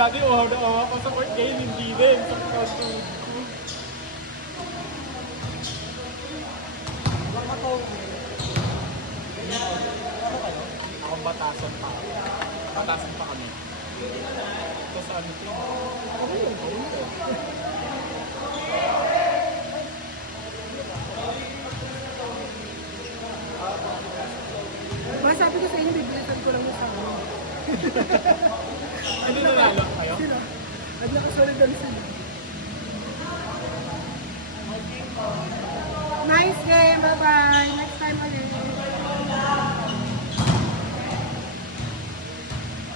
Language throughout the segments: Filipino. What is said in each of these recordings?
dati uhaw na uhaw ako sa court game, hindi din. Sa cross to. Akong batasan pa. Batasan pa kami. Ito sa ano to? Mga sabi ko sa inyo, bibilisan ko lang yung sa ano. Ano nanalo kayo? Sino? At nakasunod doon sila. Nice game, bye-bye. Next time ulit.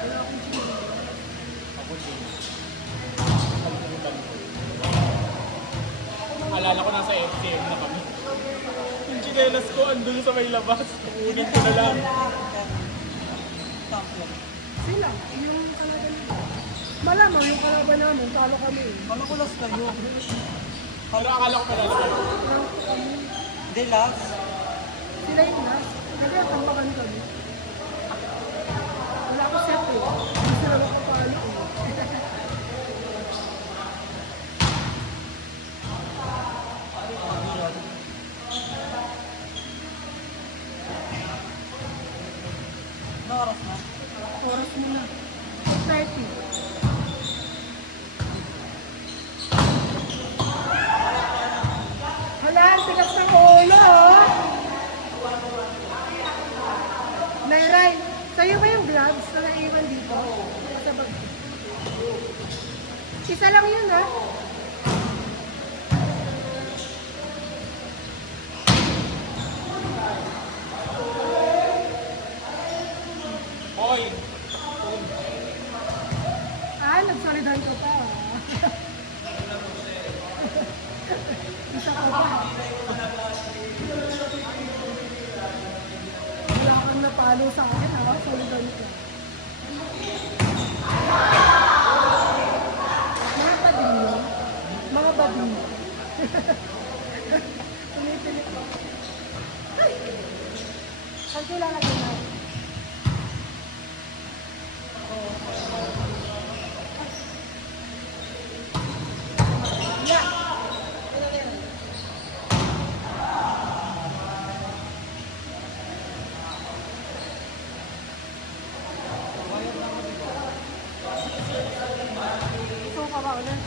Wala akong chili. Ako din. Kalimutan ko. Alala ko nasa FCM na kami. Yung chinelas ko andun sa may labas. Kukunin ko na lang. Sila, yung kalaban nila. Malamang yung kalaban namin, talo kami. Malakulas kayo. Pero akala ko pala naman. Rank kami. Hindi, last. Sila yung last. Kasi tambakan kami. Wala ako set eh. Hindi sila makapalo eh. Ano oras na? Oras mo na. 30. Hala, ang tigas ng ulo, oh. Nairay, sa'yo ba yung gloves na naiwan dito? Sa bag. Isa lang yun, ha? Hoy! Ah, nagsalidan ko pa. Isa ka pa. Wala kang napalo sa akin, ha? Solidan ko. Mga padino. Mga badino. Tumipilit ko. Ay! Saan ko lalagyan na? Yeah. Gusto ka ba ulit?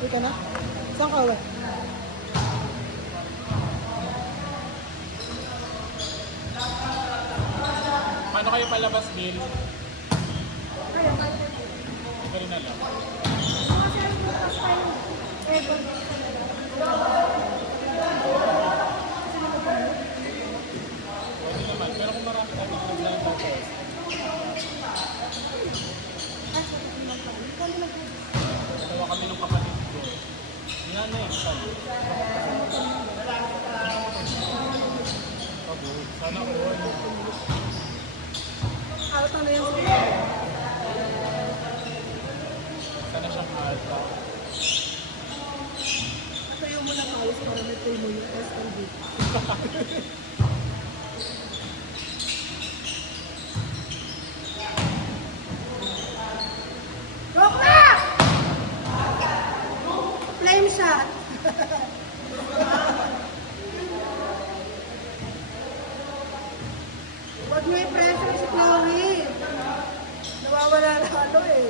Hindi ka na? Saan ka? Paano kayo palabas, Bill? Kaya, Hindi ko rin alam. kasi ang bukas pa yung aircon. Pwede naman. Pero kung marami tayo mag-pause. Dalawa kami ng kapatid ko. Yan na yun. Pagod. Sana all. Out na yung Sana siyang alta. Atayo mo na pawis para may mo yung SLB. Rock na! Flame shot! Huwag mo i-pressure si Chloe. Nawawala na ano eh.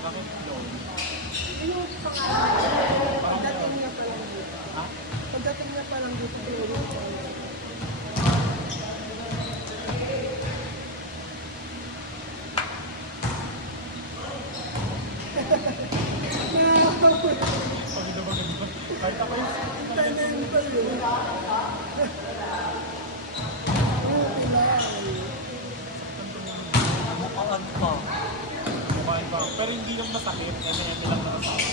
Bakit low? Yun yung pangalan. Pagdating niya pa lang dito. Ha? Pagdating niya pa lang dito. Pagod na pagod ba? Kahit ako yung Tanan pa yun. Mukhang pa. mukhaan pa. Pero hindi lang masakit. Eme lang nakasama.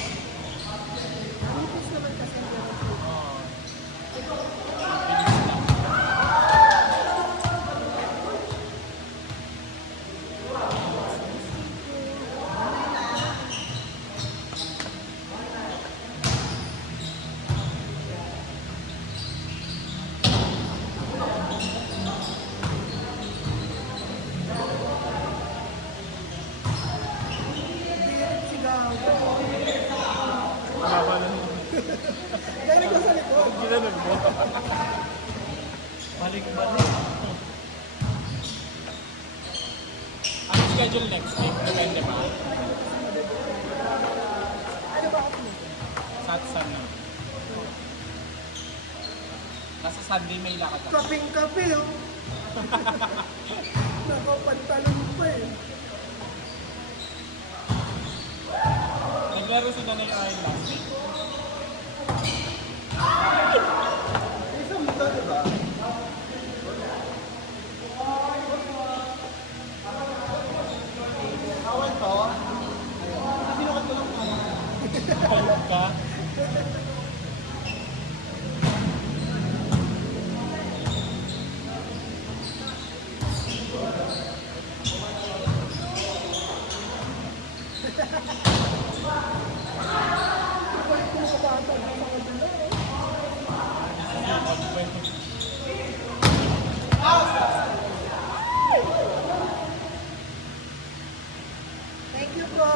Lupus naman kasi ang gamit ko. Oo. Bilis lang. Hindi rin sigaw. Haba na nito. Galing ko sa likod. Ginanag mo. Balik-balik. Ano schedule next week? Depende pa. Ano ba ako? Satsan na. Nasa Sunday may lakad ako. Kaping-kape oh. Nakapantalon pa eh. Naglaro si Nanay Ryan last week. Halog ka? Balik ko sa bata. Sa kabila Thank you po.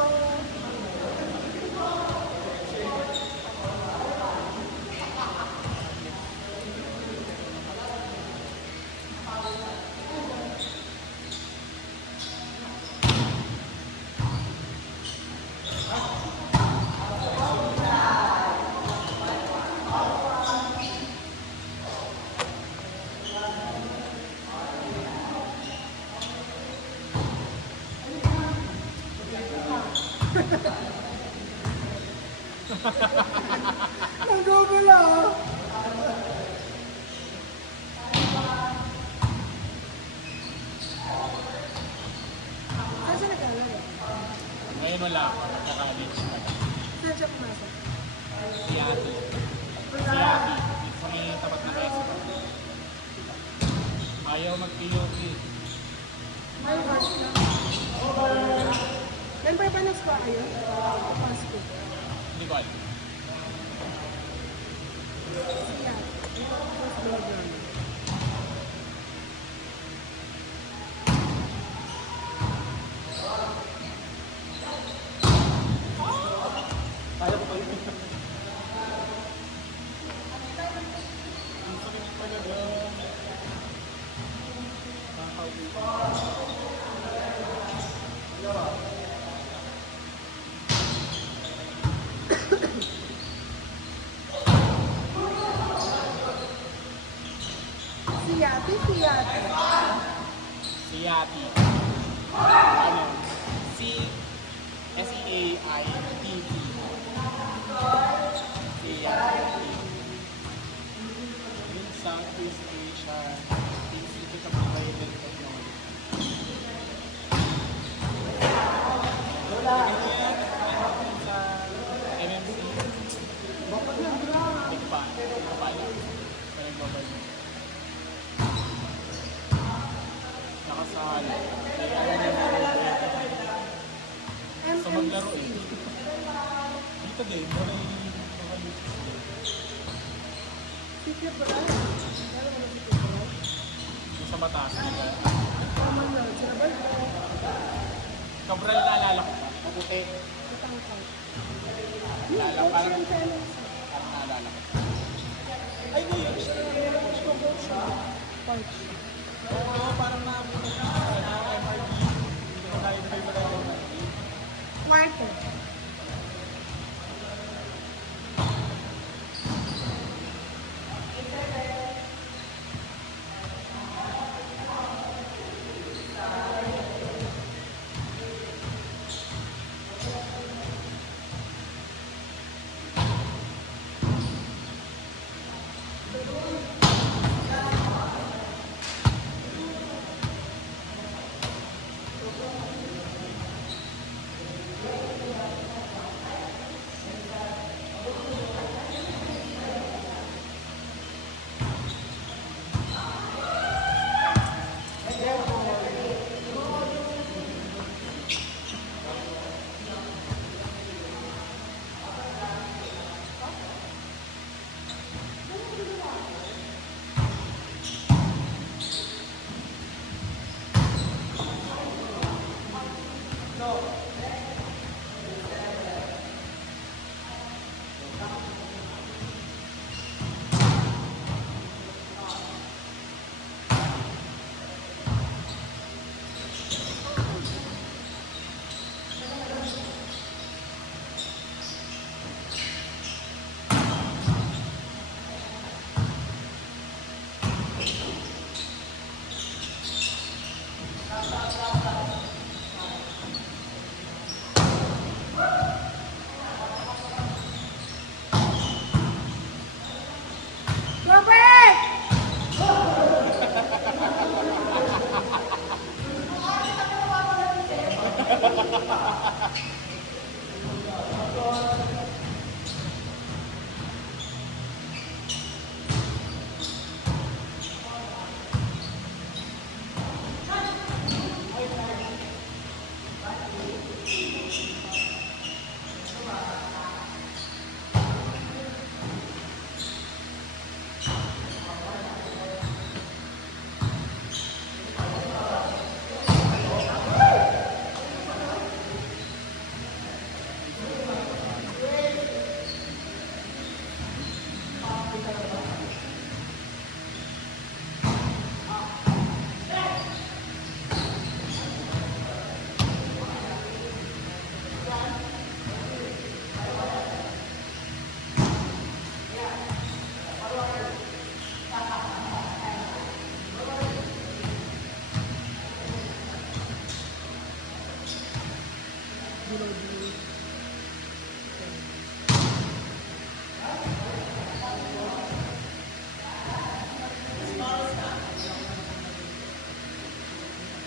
Nagugula oh. Saan siya nag-aalala? Ngayon wala ako. Nagka-college pa. Saan siya pumasok? Si Ate. Si Ate. Sa may tapat na keso. Ayaw mag-POP. Ay, rush na. Yan pa next pa kayo? Pasko. Hindi ko alam. Siya. Ito ang first vlogger. Kaya ko pa yun. Ang sakit talaga. Nakakawin. Siyate. Si Yati. Ano? C-S-E-A-I-T-T. Si Yati. Yung Southeast Asia Institute of Violent Technology. Ito yan. Sa MMC. Tigpa. Tigpa lang. Panagbabay mo. Nakasahal. Kaya ano na sa maglaro eh. Dito din, wala yung mga luchis din. City of Baral. Ano mo na City of Baral? Yung sa mataas. Tama na. Sila ba? Cabral naalala ko pa. Mabuti. Katang-tang. Naalala, Coach parang yan sa ano. naalala ko. Ay, no, yun siya. Coach ko, coach siya. Coach. Oo, parang naabutan siya sa MRD. Hindi ko kaya na kayo ba MRD? Kwarto. Robert!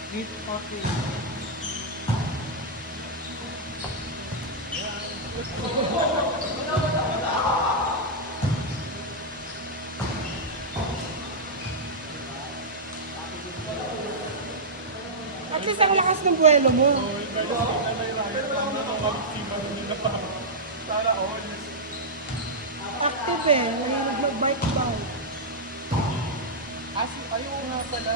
Meet coffee. At least ang lakas ng buwelo mo. Sana all. Active eh. Mahilig mag-bike-bike. Ayaw nga pala.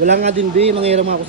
Wala nga din, B. Manghiram ako sa